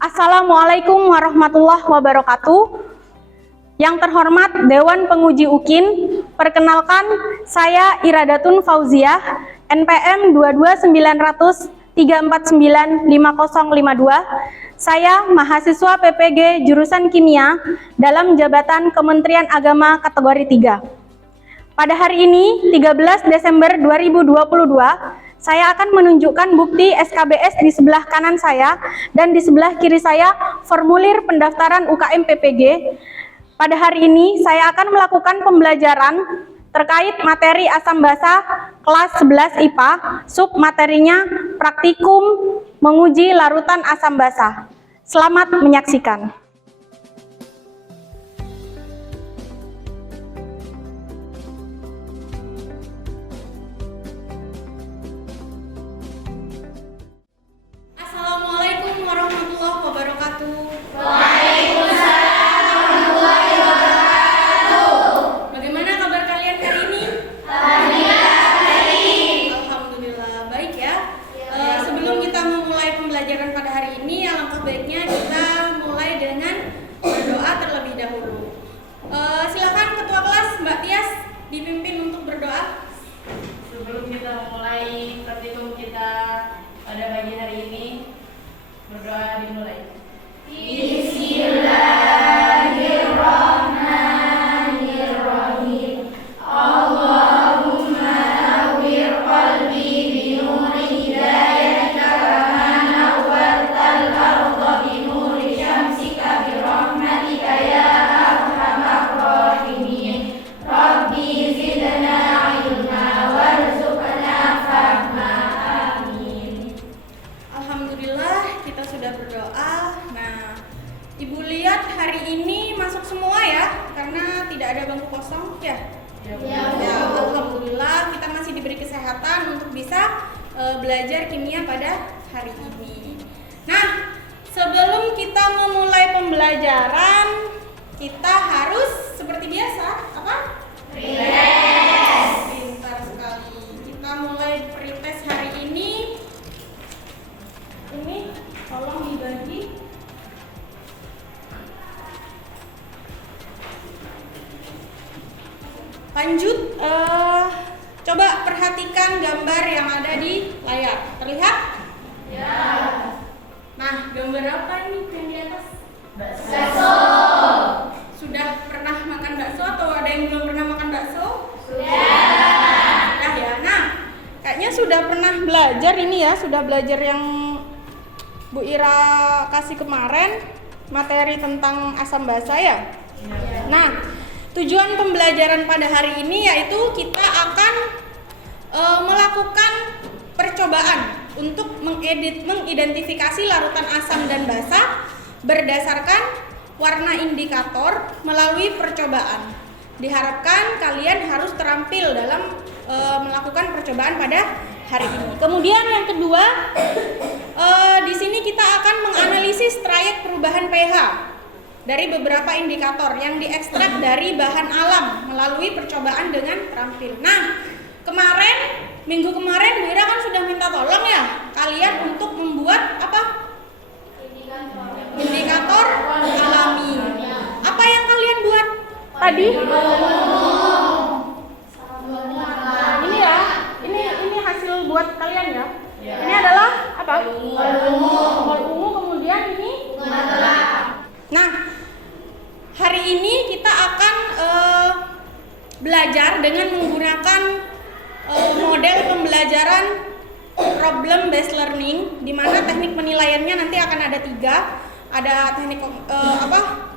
Assalamualaikum warahmatullahi wabarakatuh. Yang terhormat Dewan Penguji UKIN, perkenalkan saya Iradatun Fauziah, NPM 2290034950552. Saya mahasiswa PPG jurusan Kimia dalam jabatan Kementerian Agama kategori 3. Pada hari ini, 13 Desember 2022, saya akan menunjukkan bukti SKBS di sebelah kanan saya dan di sebelah kiri saya formulir pendaftaran UKM PPG. Pada hari ini, saya akan melakukan pembelajaran terkait materi asam basa kelas 11 IPA, sub materinya praktikum menguji larutan asam basa. Selamat menyaksikan. Assalamualaikum warahmatullahi wabarakatuh. Bagaimana kabar kalian hari ini? Alhamdulillah, baik ya. Sebelum kita memulai pembelajaran pada hari ini, alangkah baiknya kita mulai dengan berdoa terlebih dahulu. Silakan Ketua Kelas Mbak Tias dipimpin untuk berdoa. Sebelum kita memulai praktikum kita pada pagi hari ini, berdoa dimulai. Bismillahirrahmanirrahim. Allahumma nawwir qalbi binuri hidayatika kama nawwartal arda binuri syamsika birahmatika ya arhamar rahimin. Rabbi zidna ilma warzuqna fahma. Amin. Alhamdulillah, kita sudah berdoa. Nah, Ibu lihat hari ini masuk semua ya, karena tidak ada bangku kosong ya. Ya, alhamdulillah kita masih diberi kesehatan untuk bisa belajar kimia pada hari ini. Nah, sebelum kita memulai pembelajaran, kita harus seperti biasa apa? Pretest. Pintar sekali. Kita mulai pretest hari ini. Ini tolong dibagi. Lanjut, coba perhatikan gambar yang ada di layar. Terlihat? Ya. Nah, gambar apa ini yang di atas? Bakso. Sudah pernah makan bakso atau ada yang belum pernah makan bakso? Sudah. Sudah ya. Nah, kayaknya sudah pernah belajar ini ya, sudah belajar yang Bu Ira kasih kemarin, materi tentang asam basa ya. Nah, tujuan pembelajaran pada hari ini yaitu kita akan melakukan percobaan untuk mengidentifikasi larutan asam dan basa berdasarkan warna indikator melalui percobaan. Diharapkan kalian harus terampil dalam melakukan percobaan pada hari ini. Kemudian yang kedua, di sini kita akan menganalisis trayek perubahan pH dari beberapa indikator yang diekstrak dari bahan alam melalui percobaan dengan terampil. Nah, minggu kemarin Bu Ira kan sudah minta tolong ya kalian untuk membuat apa? Indikator alami. Apa yang kalian buat tadi? Ini ya, ini hasil buat kalian ya. Ini adalah apa? Bol ungu, kemudian ini bunga telang. Nah, hari ini kita akan belajar dengan menggunakan model pembelajaran problem based learning, di mana teknik penilaiannya nanti akan ada 3. Ada teknik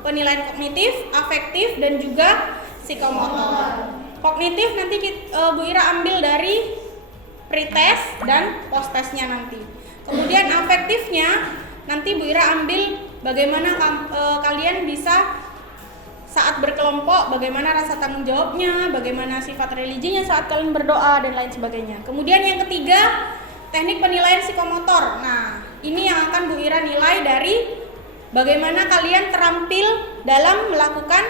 penilaian kognitif, afektif, dan juga psikomotor. Kognitif nanti Bu Ira ambil dari pretest dan posttestnya nanti. Kemudian afektifnya nanti Bu Ira ambil bagaimana kalian bisa saat berkelompok, bagaimana rasa tanggung jawabnya, bagaimana sifat religinya saat kalian berdoa, dan lain sebagainya. Kemudian yang ketiga, teknik penilaian psikomotor. Nah, ini yang akan Bu Ira nilai dari bagaimana kalian terampil dalam melakukan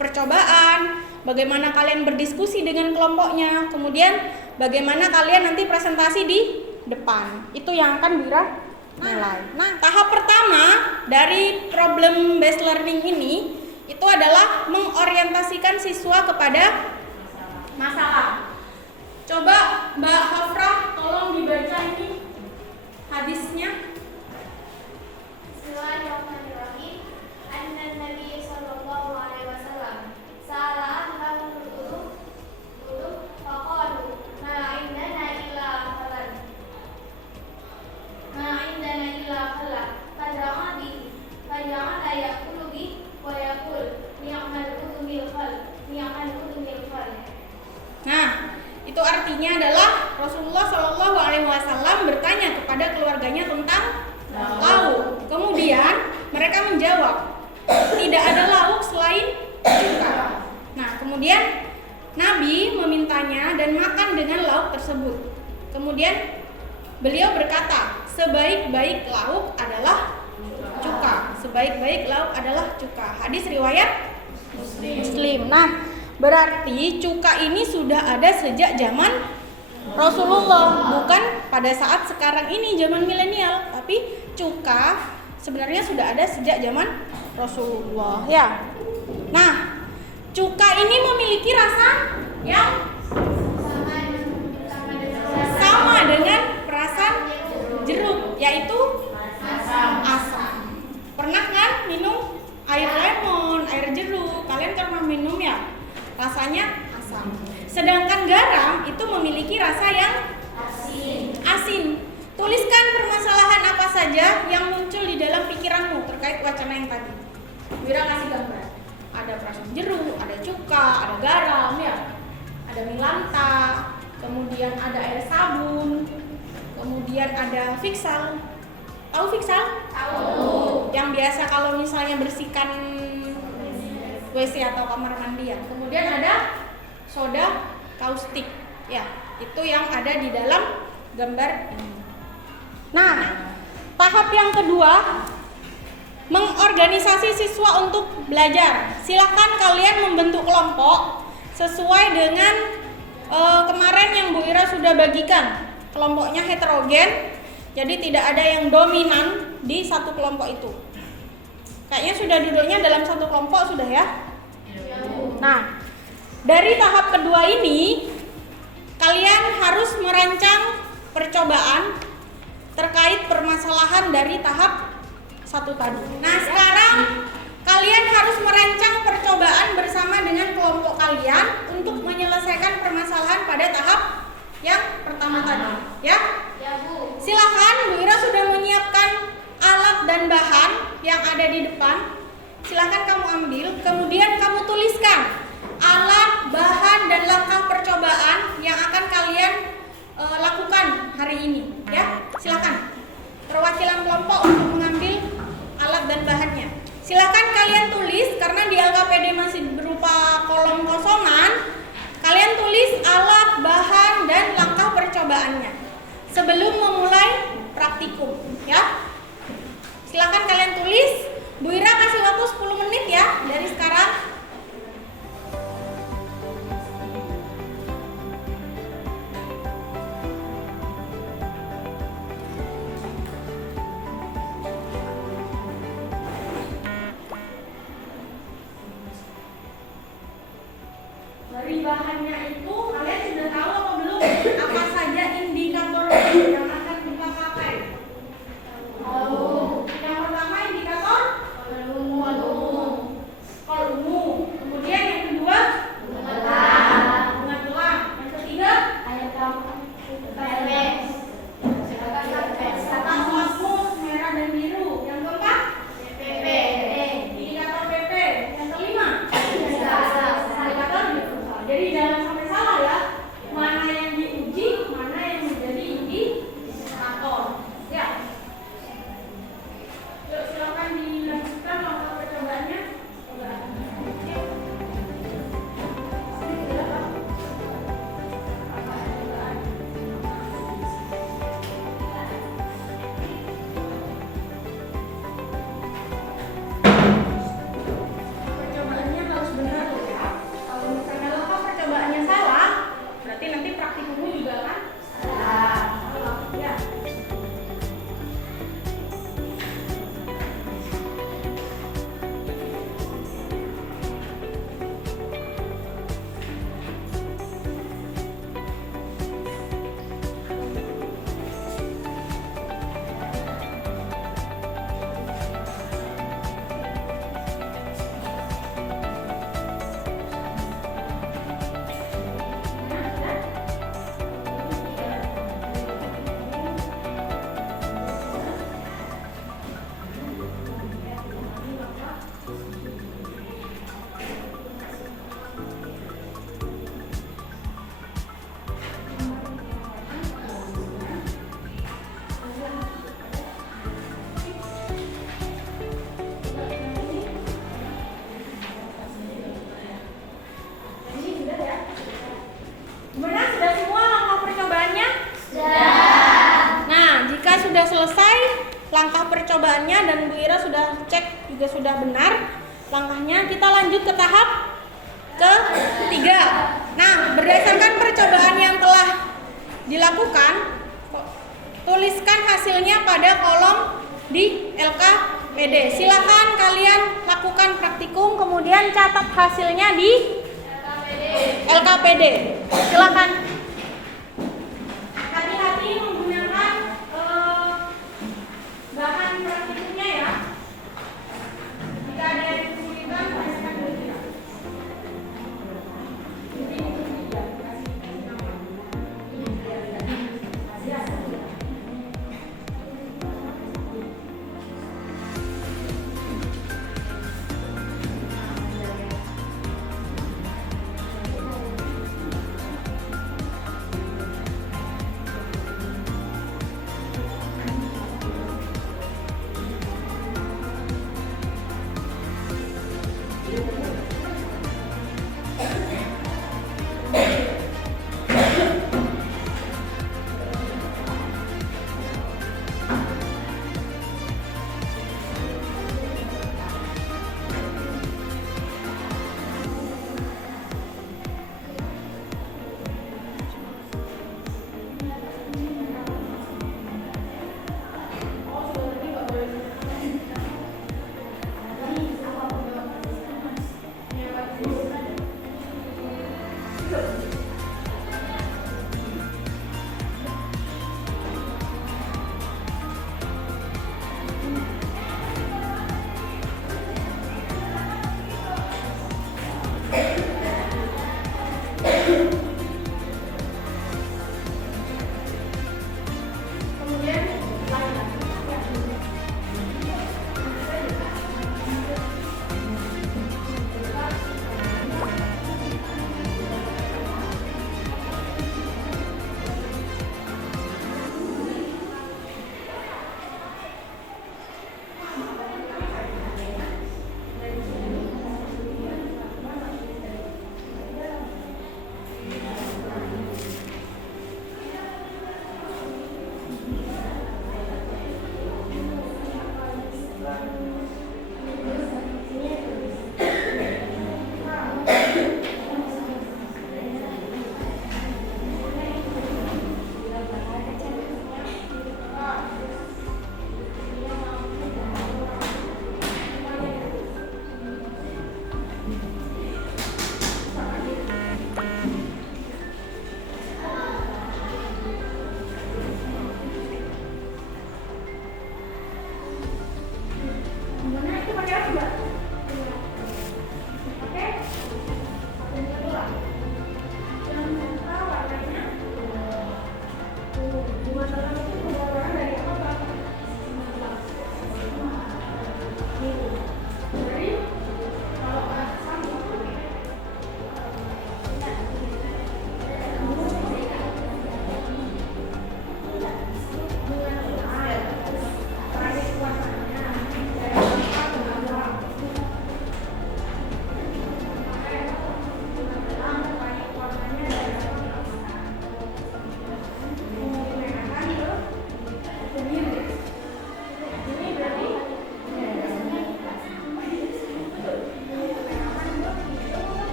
percobaan, bagaimana kalian berdiskusi dengan kelompoknya, kemudian bagaimana kalian nanti presentasi di depan. Itu yang akan Bu Ira nilai. Nah, tahap pertama dari problem based learning ini itu adalah mengorientasikan siswa kepada masalah. Coba Mbak Hafrah tolong dibaca ini hadisnya. Bismillahirrahmanirrahim. Anna Nabi sallallahu alaihi wasallam sa'ala ahlahu wudu faqalu ma indana illa khalan. Ma indana illa khalan. Fad'a bi fad'a yaqulu bi wa yaqul ni'mal wudu bil khal. Ni'mal wudu bil khal. Nah, itu artinya adalah Rasulullah Shallallahu Alaihi Wasallam bertanya kepada keluarganya tentang lauk. Kemudian mereka menjawab, tidak ada lauk selain cuka. Nah, kemudian Nabi memintanya dan makan dengan lauk tersebut. Kemudian beliau berkata, sebaik-baik lauk adalah cuka. Sebaik-baik lauk adalah cuka. Hadis riwayat Muslim. Nah, berarti cuka ini sudah ada sejak zaman Rasulullah, bukan pada saat sekarang ini zaman milenial, tapi cuka sebenarnya sudah ada sejak zaman Rasulullah ya. Nah, cuka ini memiliki rasa yang sama dengan perasaan jeruk, yaitu asam. Pernah kan minum air lemon, air jeruk? Kalian pernah minum ya? Rasanya asam. Sedangkan garam itu memiliki rasa yang asin. Tuliskan permasalahan apa saja yang muncul di dalam pikiranmu terkait wacana yang tadi. Wira kasih gambar. Ada perasaan jeruk, ada cuka, ada garam ya. Ada milanta, kemudian ada air sabun, kemudian ada fiksal. Tahu fiksal? Tahu. Yang biasa kalau misalnya bersihkan WC atau kamar mandi ya. Kemudian ada soda kaustik ya, itu yang ada di dalam gambar ini. Nah, tahap yang kedua, mengorganisasi siswa untuk belajar. Silahkan kalian membentuk kelompok sesuai dengan kemarin yang Bu Ira sudah bagikan. Kelompoknya heterogen, jadi tidak ada yang dominan di satu kelompok itu. Kayaknya sudah duduknya dalam satu kelompok sudah ya. Nah, dari tahap kedua ini kalian harus merancang percobaan terkait permasalahan dari tahap satu tadi. Nah, sekarang kalian harus merancang percobaan bersama dengan kelompok kalian untuk menyelesaikan permasalahan pada tahap yang pertama tadi ya. Bu. Silakan, Bu Ira sudah menyiapkan alat dan bahan yang ada di depan. Silakan kamu ambil, kemudian kamu tuliskan alat, bahan, dan langkah percobaan yang akan kalian lakukan hari ini ya. Silakan perwakilan kelompok untuk mengambil alat dan bahannya. Silakan kalian tulis, karena di LKPD masih berupa kolom kosongan. Kalian tulis alat, bahan, dan langkah percobaannya sebelum memulai praktikum ya. Silakan kalian tulis. Bu Ira kasih waktu 10 menit ya dari sekarang. Dari bahannya itu kalian sudah tahu apa belum? Apa saja indikator yang akan kita pakai? Tahu. Yang pertama indikator kol ungu. Kemudian yang kedua bunga telang. Yang ketiga kertas makmus merah dan biru. Yang keempat indikator PP. Yang kelima indikator universal. Jadi jangan sampai Bu Ira sudah cek juga sudah benar langkahnya. Kita lanjut ke tahap ketiga. Nah, berdasarkan percobaan yang telah dilakukan, tuliskan hasilnya pada kolom di LKPD. Silakan kalian lakukan praktikum, kemudian catat hasilnya di LKPD. Silakan. Hati-hati menggunakan bahan praktikumnya ya. Jika ada yang kesulitan, tanyakan ke kita.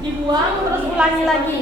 Dibuang terus ulangi lagi.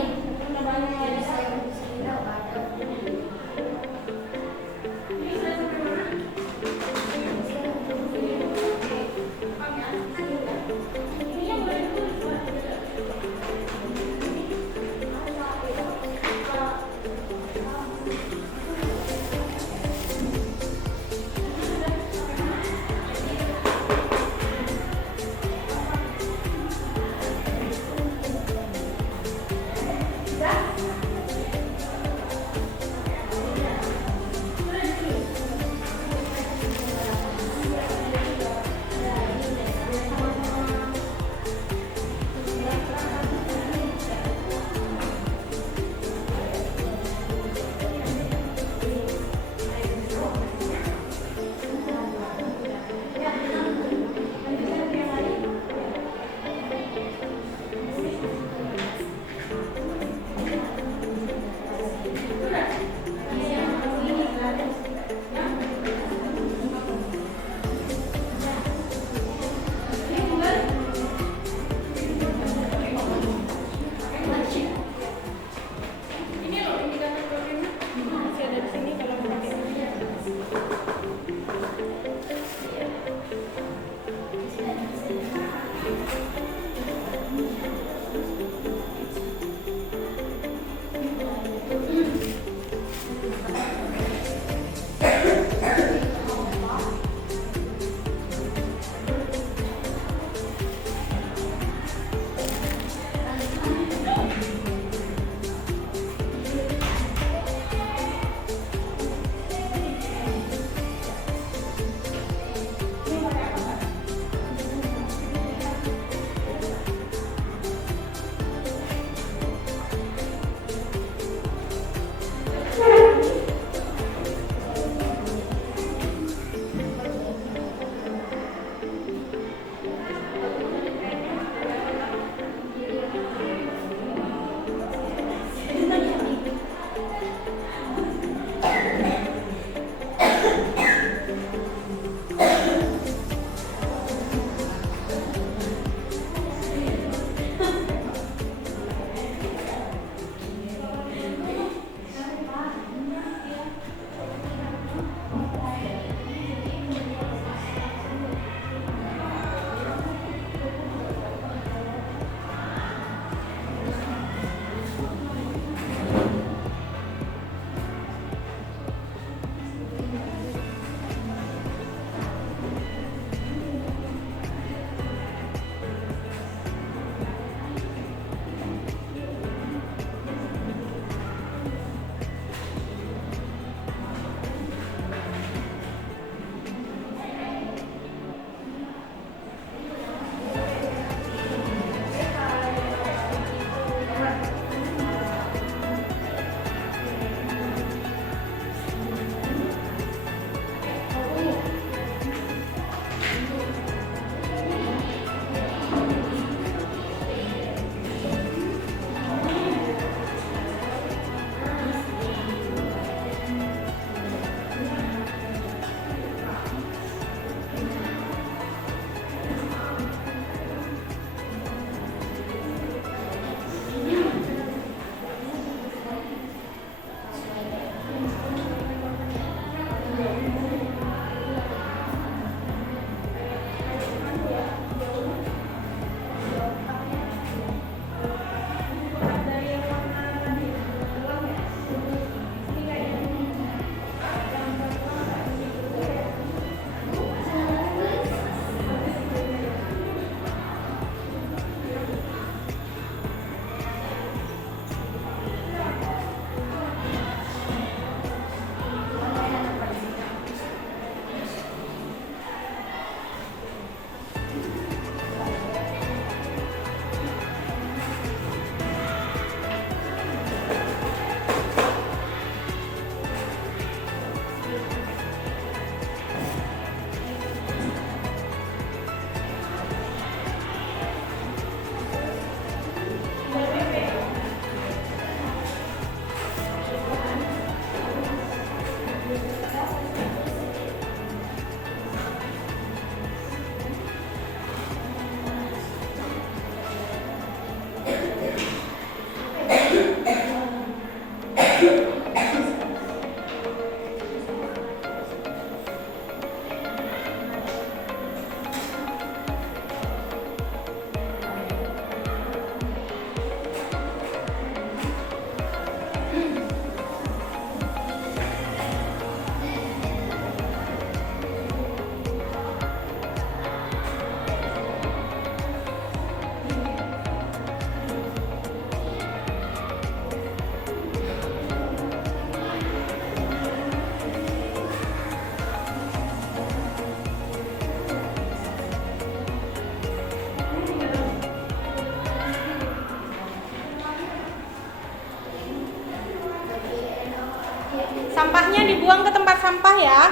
Sampahnya dibuang ke tempat sampah ya.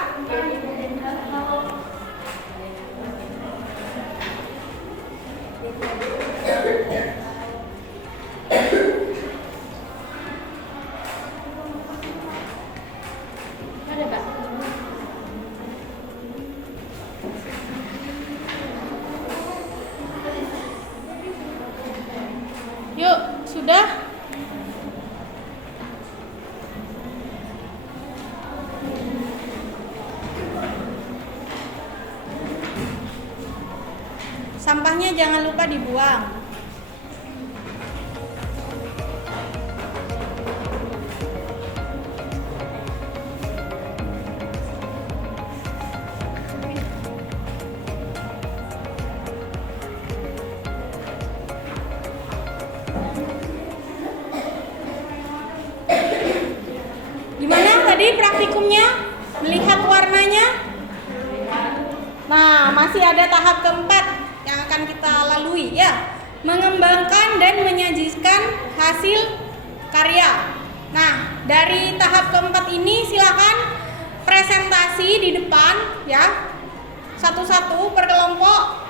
Ada, Pak. Yuk, sudah? Sampahnya jangan lupa dibuang. Gimana tadi praktikumnya? Melihat warnanya? Nah, masih ada tahap keempat yang akan kita lalui ya. Mengembangkan dan menyajikan hasil karya. Nah, dari tahap keempat ini silakan presentasi di depan ya. Satu-satu per kelompok.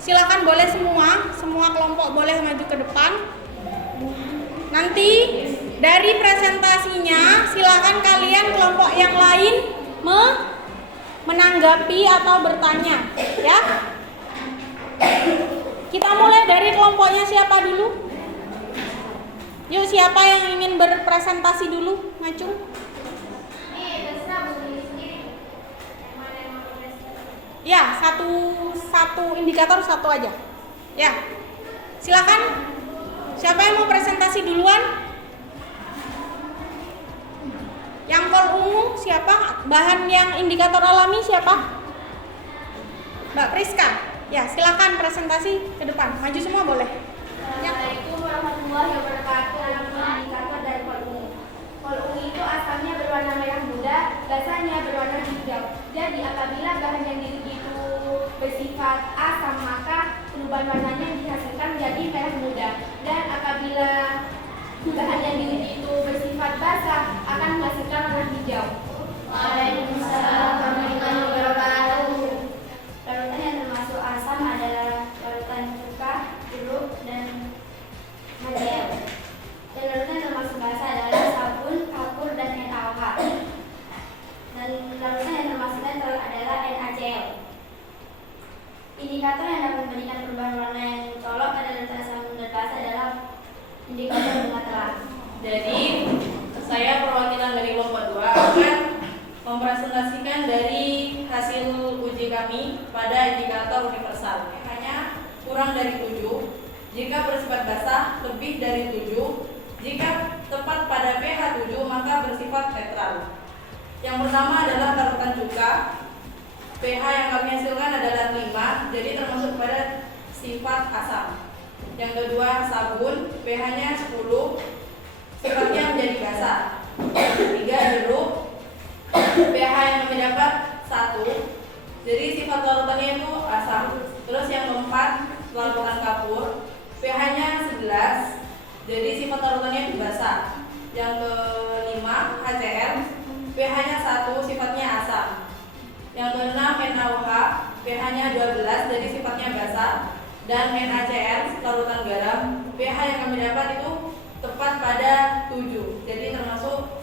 Silakan boleh semua kelompok boleh maju ke depan. Nanti dari presentasinya silakan kalian kelompok yang lain menanggapi atau bertanya ya. Kita mulai dari kelompoknya siapa dulu? Yuk, siapa yang ingin berpresentasi dulu? Ngacung. Ya, satu indikator satu aja. Ya. Silakan. Siapa yang mau presentasi duluan? Yang kol ungu siapa? Bahan yang indikator alami siapa? Mbak Priska. Ya, silakan presentasi ke depan. Maju semua boleh. Assalamualaikum warahmatullahi wabarakatuh. Nama indikator dari kol ungu. Kol ungu itu asalnya berwarna merah muda, basahnya berwarna hijau. Jadi apabila bahan yang diuji itu bersifat asam, maka perubahan warnanya dihasilkan menjadi merah muda. Dan apabila bahan yang diuji itu bersifat basah, akan menghasilkan warna hijau. Waalaikumsalam warahmatullahi wabarakatuh. Larutan yang termasuk asam adalah larutan cuka, jeruk, dan gel. Dan larutan yang termasuk basah adalah sabun, kapur, dan NaOH. Dan larutan yang termasuk netral adalah NaCl. Indikator yang dapat memberikan perubahan warna yang colok pada larutan asam dan basah adalah indikator bunga telah. Jadi saya perwakilan dari kelompok 2 akan mempresentasikan dari hasil uji kami pada indikator universal. Hanya kurang dari 7, jika bersifat basah lebih dari 7, jika tepat pada pH 7 maka bersifat netral. Yang pertama adalah larutan cuka. pH yang kami hasilkan adalah 5, jadi termasuk pada sifat asam. Yang kedua sabun, pH-nya 10, sifatnya menjadi basah. Yang ketiga jeruk, pH yang kami dapat 1, jadi sifat larutannya itu asam. Terus yang keempat larutan kapur, pH-nya 11, jadi sifat larutannya itu basah. Yang kelima HCl, pH-nya 1, sifatnya asam. Yang keenam NaOH, pH-nya 12, jadi sifatnya basah. Dan NaCl, larutan garam, pH yang kami dapat itu tepat pada 7, jadi termasuk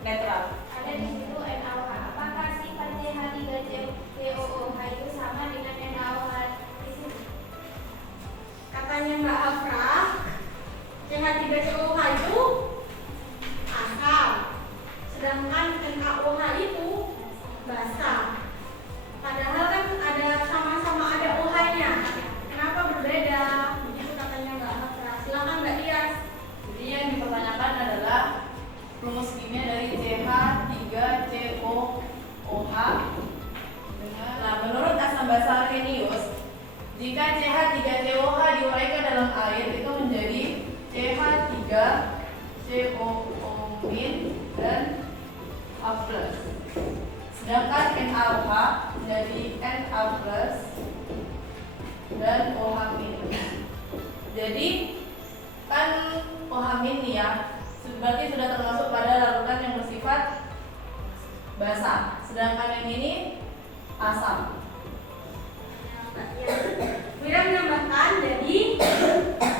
netral. Ada di situ NaOH. Apakah sifat CH3COOH itu sama dengan NaOH di sini? Katanya Mbak Afra, CH3COOH itu asam, sedangkan NaOH itu basah. Padahal kan ada sama-sama ada OH-nya. Kenapa berbeda? Begitu katanya Mbak Afra. Silakan Mbak Iyas. Jadi yang dipertanyakan adalah rumus kimia dari CH3COOH. Nah, menurut asam basa Arrhenius, jika CH3COOH diuraikan dalam air itu menjadi CH3COO- dan A+. Sedangkan NaOH menjadi Na+ dan OH-. Jadi kan OH- nih ya, berarti sudah termasuk pada larutan yang bersifat basah. Sedangkan yang ini asam. Wira menambahkan, jadi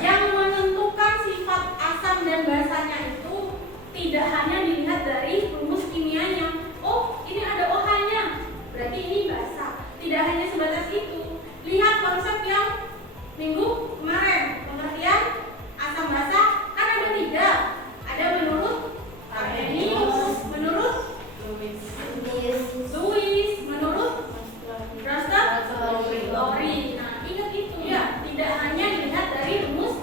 yang menentukan sifat asam dan basahnya itu tidak hanya dilihat dari rumus kimianya. Oh, ini ada OH-nya, berarti ini basah. Tidak hanya sebatas itu. Lihat konsep yang minggu kemarin, pengertian asam basah kan ada 3. Ada menurut Arrhenius, menurut Lewis, menurut Roster Lowry. Nah, ingat itu ya, tidak hanya dilihat dari rumus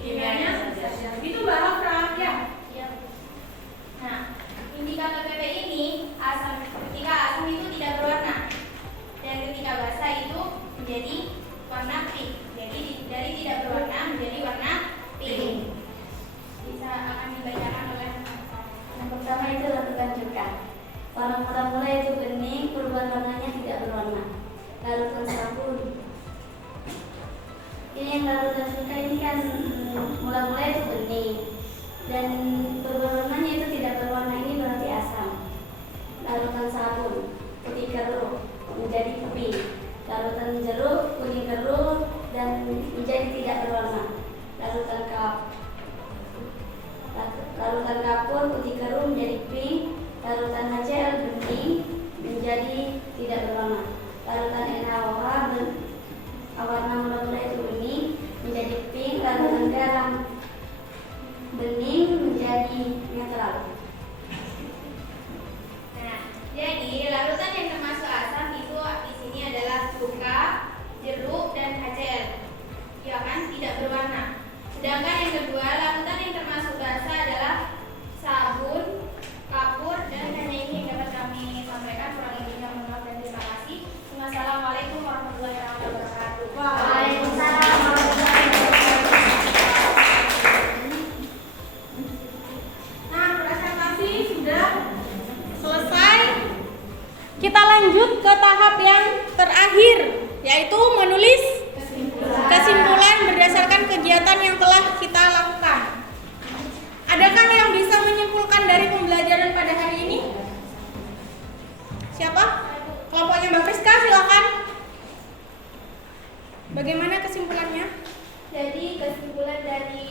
kimianya saja. Itu Mbak Afra ya. Nah, indikator PP ini ketika asam itu tidak berwarna dan ketika basah itu menjadi warna pink. Jadi dari tidak berwarna menjadi warna pink. Bisa akan dibacakan oleh Yang pertama itu larutan cuka. Warna mula-mula itu bening, perubahan warnanya tidak berwarna. Larutan sabun. Ini yang larutan cuka ini kan mula-mula itu bening dan perubahan warnanya itu tidak berwarna, ini berarti asam. Larutan sabun putih keruh menjadi pink. Larutan jeruk kuning keruh dan menjadi tidak berwarna. Larutan kapur putih keruh menjadi pink. Larutan HCl bening menjadi tidak berwarna. Larutan NaOH warna mula-mula itu bening menjadi pink. Larutan garam bening menjadi netral. Nah, jadi larutan yang termasuk asam itu di sini adalah cuka, jeruk, dan HCl. Ya kan, tidak berwarna. Sedangkan yang kedua, larutan yang termasuk basah adalah sabun, kapur, dan hanya ini yang dapat kami sampaikan. Kurang lebihnya mohon maaf dan terima kasih. Wassalamualaikum warahmatullahi wabarakatuh. Waalaikumsalam warahmatullahi Nah, presentasi sudah selesai. Kita lanjut ke tahap yang terakhir, yaitu menulis kesimpulan berdasarkan kegiatan yang telah kita lakukan. Adakah yang bisa menyimpulkan dari pembelajaran pada hari ini? Siapa? Kelompoknya Mbak Friska, silakan. Bagaimana kesimpulannya? Jadi kesimpulan dari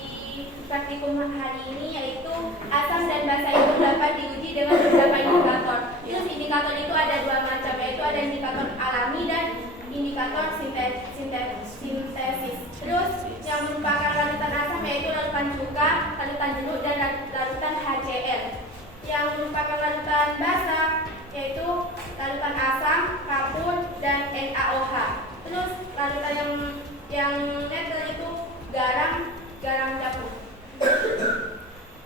praktikum hari ini yaitu asam dan basah itu dapat diuji dengan beberapa indikator. Terus indikator itu ada 2 macam, yaitu ada indikator alami dan indikator sintesis. Terus yang merupakan larutan asam yaitu larutan cuka, larutan jeruk, dan larutan HCl. Yang merupakan larutan basah yaitu larutan asam, kapur, dan NaOH. Terus larutan yang netral itu garam campur.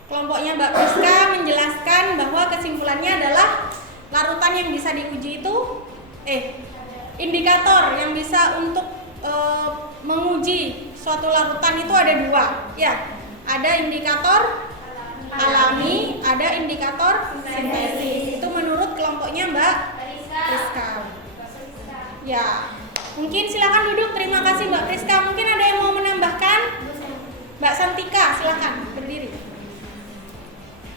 Kelompoknya Mbak Friska menjelaskan bahwa kesimpulannya adalah larutan yang bisa diuji itu indikator yang bisa untuk menguji suatu larutan itu ada 2 ya. Ada indikator alami, ada indikator sintesis. Itu menurut kelompoknya Mbak Friska. Ya, mungkin silakan duduk. Terima kasih Mbak Friska. Mungkin ada yang mau menambahkan? Mbak Santika, silakan berdiri.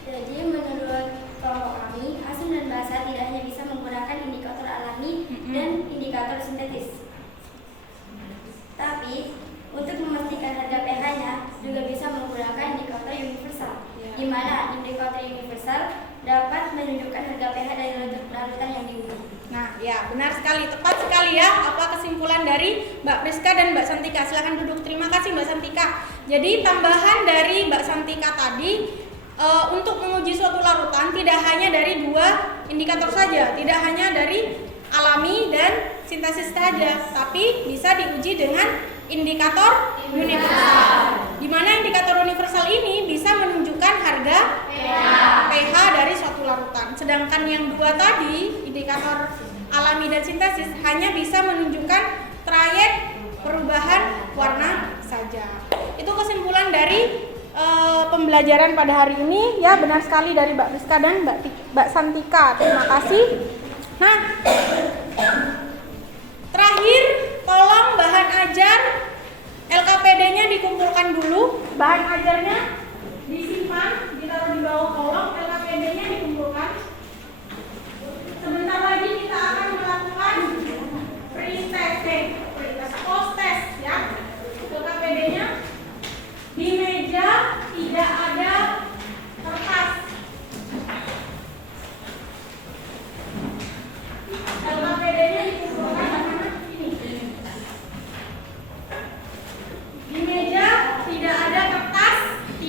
Jadi menurut kelompok kami, asam dan basah tidak hanya bisa menggunakan indikator alami dan indikator sintetis, tapi untuk memastikan harga pH-nya juga bisa menggunakan indikator universal, di mana indikator universal dapat menunjukkan harga pH dari larutan yang diuji. Nah, ya benar sekali, tepat sekali ya apa kesimpulan dari Mbak Friska dan Mbak Santika. Silakan duduk. Terima kasih Mbak Santika. Jadi tambahan dari Mbak Santika tadi untuk menguji suatu larutan tidak hanya dari 2 indikator saja, tidak hanya dari alami dan sintesis saja, tapi bisa diuji dengan indikator universal. Di mana indikator universal ini bisa menunjukkan harga pH dari suatu larutan. Sedangkan yang 2 tadi, indikator alami dan sintesis, hanya bisa menunjukkan trayek perubahan warna saja. Itu kesimpulan dari pembelajaran pada hari ini ya, benar sekali dari Mbak Friska dan Mbak Santika. Terima kasih. Nah, terakhir tolong bahan ajar LKPD-nya dikumpulkan dulu. Bahan ajarnya disimpan, ditaruh di bawah kolom, LKPD-nya dikumpulkan.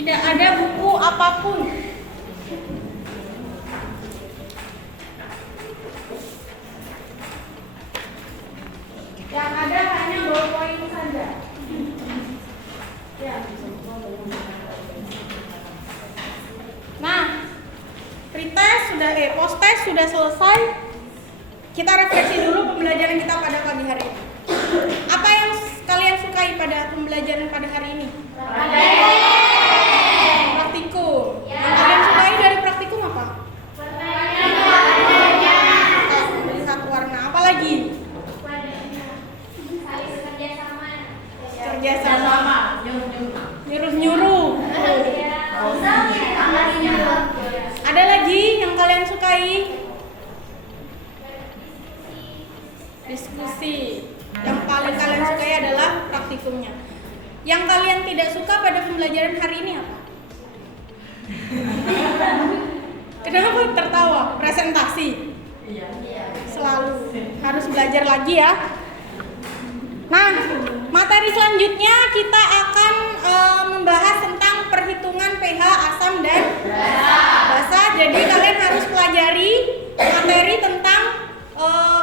Tidak ada buku apapun. Yang ada hanya ballpoint saja. Ya. Nah, pretest sudah post-test sudah selesai. Kita refleksi dulu pembelajaran kita pada pagi hari ini. Apa yang kalian sukai pada pembelajaran pada hari ini? Praktikum. Yang kalian sukai dari praktikum apa? Melihat warna. Apa lagi? Kerjasama. Nyuruh-nyuruh. Ada lagi yang kalian sukai? Diskusi. Yang paling kalian sukai adalah praktikumnya. Yang kalian tidak suka pada pembelajaran hari ini apa? Kenapa tertawa? Presentasi. Selalu harus belajar lagi ya. Nah, materi selanjutnya kita akan membahas tentang perhitungan pH asam dan basa. Jadi kalian harus pelajari materi tentang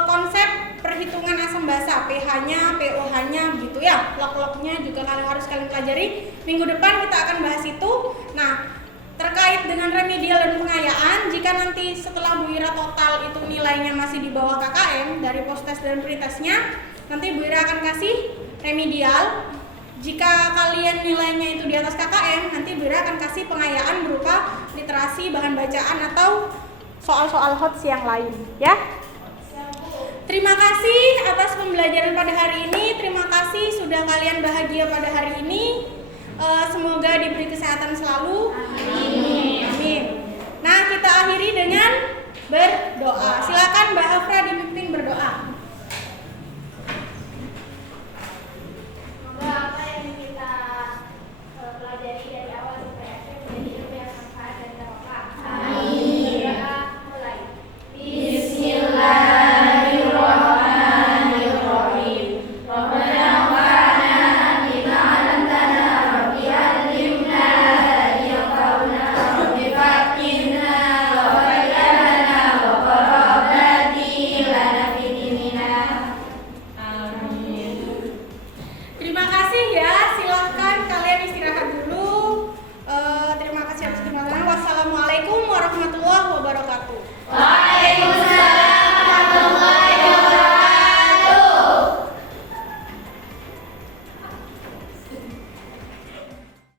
konsep perhitungan asam basa, pH-nya, pOH-nya gitu ya. Log-lognya juga harus kalian pelajari. Minggu depan kita akan bahas itu. Nah, terkait dengan remedial dan pengayaan, jika nanti setelah Bu Ira total itu nilainya masih di bawah KKM dari post-test dan pre-testnya, nanti Bu Ira akan kasih remedial. Jika kalian nilainya itu di atas KKM, nanti Bu Ira akan kasih pengayaan berupa literasi, bahan bacaan, atau soal-soal HOTS yang lain ya. Terima kasih atas pembelajaran pada hari ini. Terima kasih sudah kalian bahagia pada hari ini. Semoga diberi kesehatan selalu. Amin. Amin. Nah, kita akhiri dengan berdoa. Silakan Mbak Afra dipimpin berdoa. Semoga apa yang kita pelajari dari awal sampai akhir menjadi ilmu yang manfaat dan barokah. Amin. Doa mulai. Bismillahirrahmanirrahim. Rabbana wa'ana bima 'allamtana rabbi 'allimna yanfa'una rabbi faqihna wa bayyana wa qarabati lana fi dinina. Amin. Terima kasih ya. Silahkan kalian istirahat dulu. Terima kasih atas perhatiannya. Wassalamualaikum warahmatullahi wabarakatuh. Waalaikumsalam.